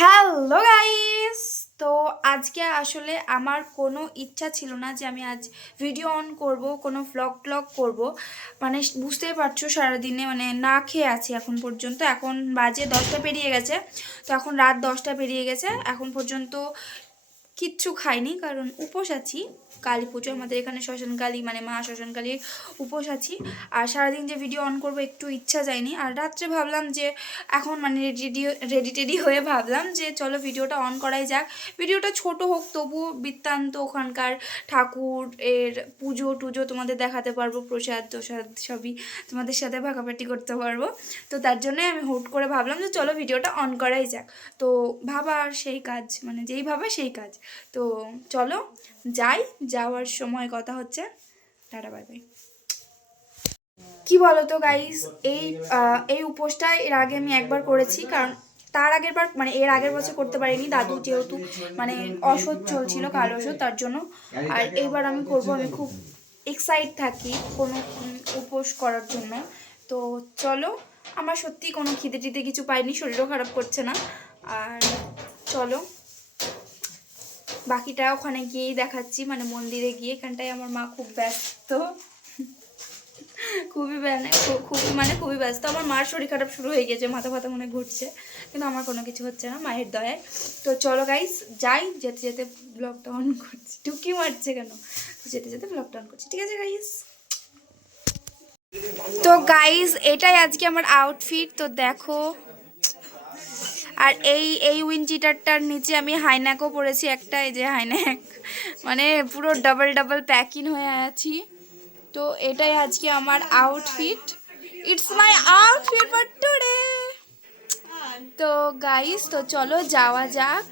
Hello guys তো আজকে আসলে আমার কোনো ইচ্ছা ছিল না যে আমি আজ ভিডিও অন করব, কোনো ভ্লগ ট্লগ করব। মানে বুঝতেই পারছ সারাদিনে মানে না খেয়ে আছি এখন পর্যন্ত। এখন বাজে দশটা পেরিয়ে গেছে। তো এখন রাত দশটা পেরিয়ে গেছে। এখন পর্যন্ত কিচ্ছু খাইনি, কারণ উপোস আছি। কালী পুজো, আমাদের এখানে শ্মশানকালী মানে মা শ্মশানকালীর উপোস আছি। আর সারাদিন যে ভিডিও অন করব, একটু ইচ্ছা যায়নি। আর রাত্রে ভাবলাম যে, এখন মানে রেডি রেডি টেডি হয়ে ভাবলাম যে, চলো ভিডিওটা অন করাই যাক। ভিডিওটা ছোট হোক, তবুও বৃত্তান্ত ওখানকার ঠাকুর, এর পুজো টুজো তোমাদের দেখাতে পারব, প্রসাদ তোসাদ সবই তোমাদের সাথে ভাগাভাগি করতে পারব। তো তার জন্যই আমি হুট করে ভাবলাম যে, চলো ভিডিওটা অন করাই যাক। তো ভাবা আর সেই কাজ মানে যেই ভাবা সেই কাজ। তো চলো, যাই যাওয়ার সময় কথা হচ্ছে। টাটা বাই বাই কি বলতো গাইস এই এই উপোসটা এর আগে আমি একবার করেছি, কারণ তার আগের বার মানে এর আগের বছর করতে পারিনি। দাদু যেহেতু মানে অসহ্য চলছিল কালো ওষুধ, তার জন্য। আর এইবার আমি করব, আমি খুব এক্সাইট থাকি কোনো উপোস করার জন্য। তো চলো, আমার সত্যি কোনো খিদে টিদে কিছু পাইনি, শরীরও খারাপ করছে না। আর চলো। বাকিটা ওখানে গিয়েই দেখাচ্ছি মানে মন্দিরে গিয়ে। এখানটায় আমার মা খুব ব্যস্ত। খুবই মানে খু- খুবই মানে খুবই ব্যস্ত। আমার মার শরীর খারাপ শুরু হয়ে গেছে মাথা ফাথা মনে ঘুরছে। কিন্তু আমার কোনো কিছু হচ্ছে না, মায়ের দয়ায়। তো চলো গাইস যাই, যেতে যেতে ব্লগটা অন করছি। টুকি মারছে কেন? যেতে যেতে ব্লগটা অন করছি। ঠিক আছে গাইস তো গাইস এটাই আজকে আমার আউটফিট তো দেখো আর এই এই উইনচিটারটার নিচে আমি হাইন্যাকও পরেছি, একটা এই যে হাইন্যাক মানে পুরো ডাবল ডাবল প্যাকিং হয়ে আছি। তো এটাই আজকে আমার outfit it's my outfit for today তো গাইস তো চলো যাওয়া যাক।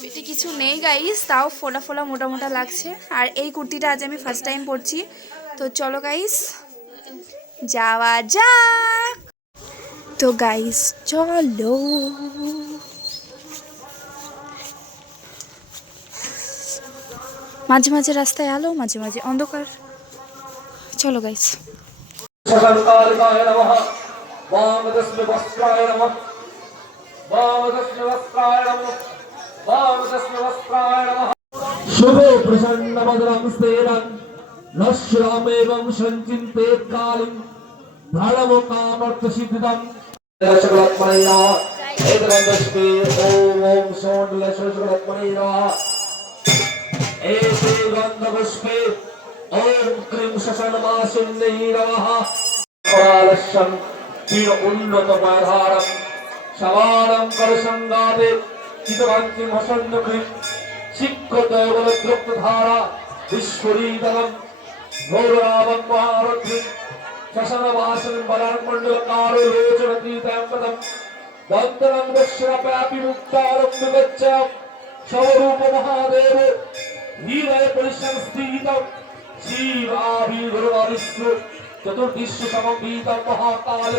পেটে কিছু নেই গাইস তাও ফোলা ফোলা মোটা মোটা লাগছে। আর এই কুর্তিটা আজ আমি ফার্স্ট টাইম পরছি। তো চলো গাইস যাওয়া যাক। তো গাইস চলো। মাঝে মাঝে রাস্তায় আলো, মাঝে মাঝে অন্ধকার। চলো গাইস শুভ প্রসন্ন বদলাম স্থিরং নশ্রামেবং সঞ্চিন্তে কালিম ধর্ম কামর্থ সিদ্ধিদম नमः शुभे प्रसन्नवदनं स्तेनं नश्यामेवं सञ्चिन्ते कालिं धनमुकामर्थसिद्धिदम् सकलत्मनै नमः एतमन्दस्मि ॐ ॐ सोण्डलशकलत्मनै नमः एते गन्धपुष्पे ॐ क्लीं शशनमासिन्यै नमः परालस्यं तीर उन्नतमयधारं समानं करसङ्गादे चितवन्तिं हसन्नकृं शिक्षतयवलद्रुप्तधारा विश्वरीतलं गौरवामं महारथ्रिं शशनवासनं बलान्मण्डलकारो দন্তরং বৈশ্বরাপি মুক্তা আরম্ভ গচ্ছ সবরূপ মহাদেব হৃদয় পরিশ্রম স্থিত শিব আবির্ভরিষ্য চতুর্দিশ্য সমবিত মহাকাল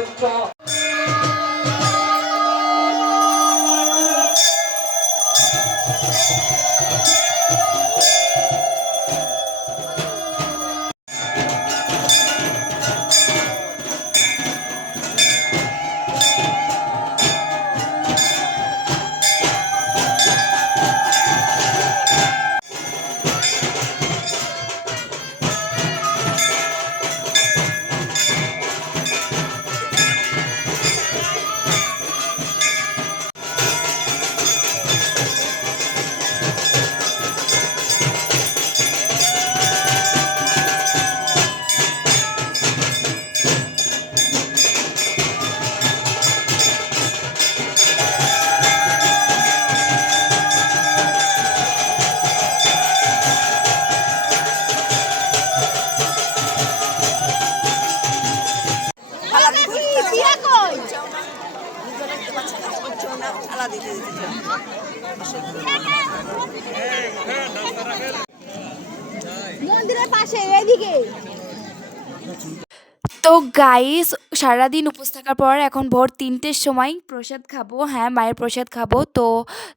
তো গাইস সারাদিন উপোস থাকার পর এখন ভোর তিনটের সময় প্রসাদ খাব। হ্যাঁ মায়ের প্রসাদ খাব। তো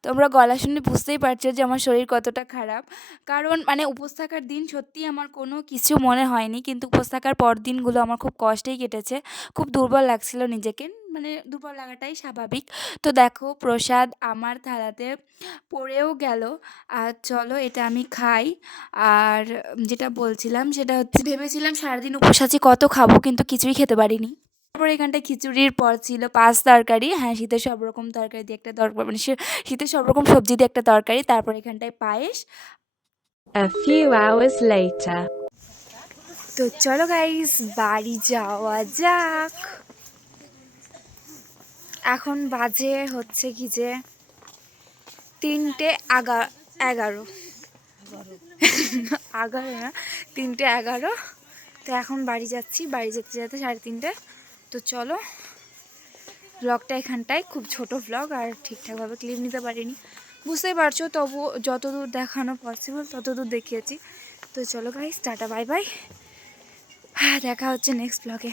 তোমরা গলা শুনে বুঝতেই পারছ যে আমার শরীর কতটা খারাপ। কারণ মানে উপোস থাকার দিন সত্যি আমার কোনো কিছু মনে হয়নি, কিন্তু উপোস থাকার পর দিনগুলো আমার খুব কষ্টেই কেটেছে। খুব দুর্বল লাগছিল নিজেকে। মানে দুর্বল লাগাটাই স্বাভাবিক। তো দেখো প্রসাদ আমার থালাতে পড়েও গেল। আর চলো এটা আমি খাই। আর যেটা বলছিলাম সেটা হচ্ছে ভেবেছিলাম সারাদিন উপোস আছি কত খাব কিন্তু কিছুই খেতে পারিনি। তারপর এখানটায় খিচুড়ির পর ছিল পাঁচ তরকারি হ্যাঁ শীতের সব রকম তরকারি দিয়ে একটা তরকারি মানে শীতের সব রকম সবজি দিয়ে একটা তরকারি তারপর এখানটায় পায়েস। A few hours later. তো চলো গাইস বাড়ি যাওয়া যাক। এখন বাজে হচ্ছে কি যে তিনটে আগা, এগারো। এগারো না, তিনটে এগারো। তো এখন বাড়ি যাচ্ছি, বাড়ি যেতে যেতে সাড়ে তিনটে। তো চলো ব্লগটা এখানটায়। খুব ছোট ব্লগ আর ঠিকঠাকভাবে ক্লিপ নিতে পারিনি। বুঝতেই পারছ, তবু যতদূর দেখানো পসিবল ততদূর দেখিয়েছি। তো চলো গাইস টাটা বাই বাই হ্যাঁ দেখা হচ্ছে নেক্সট ব্লগে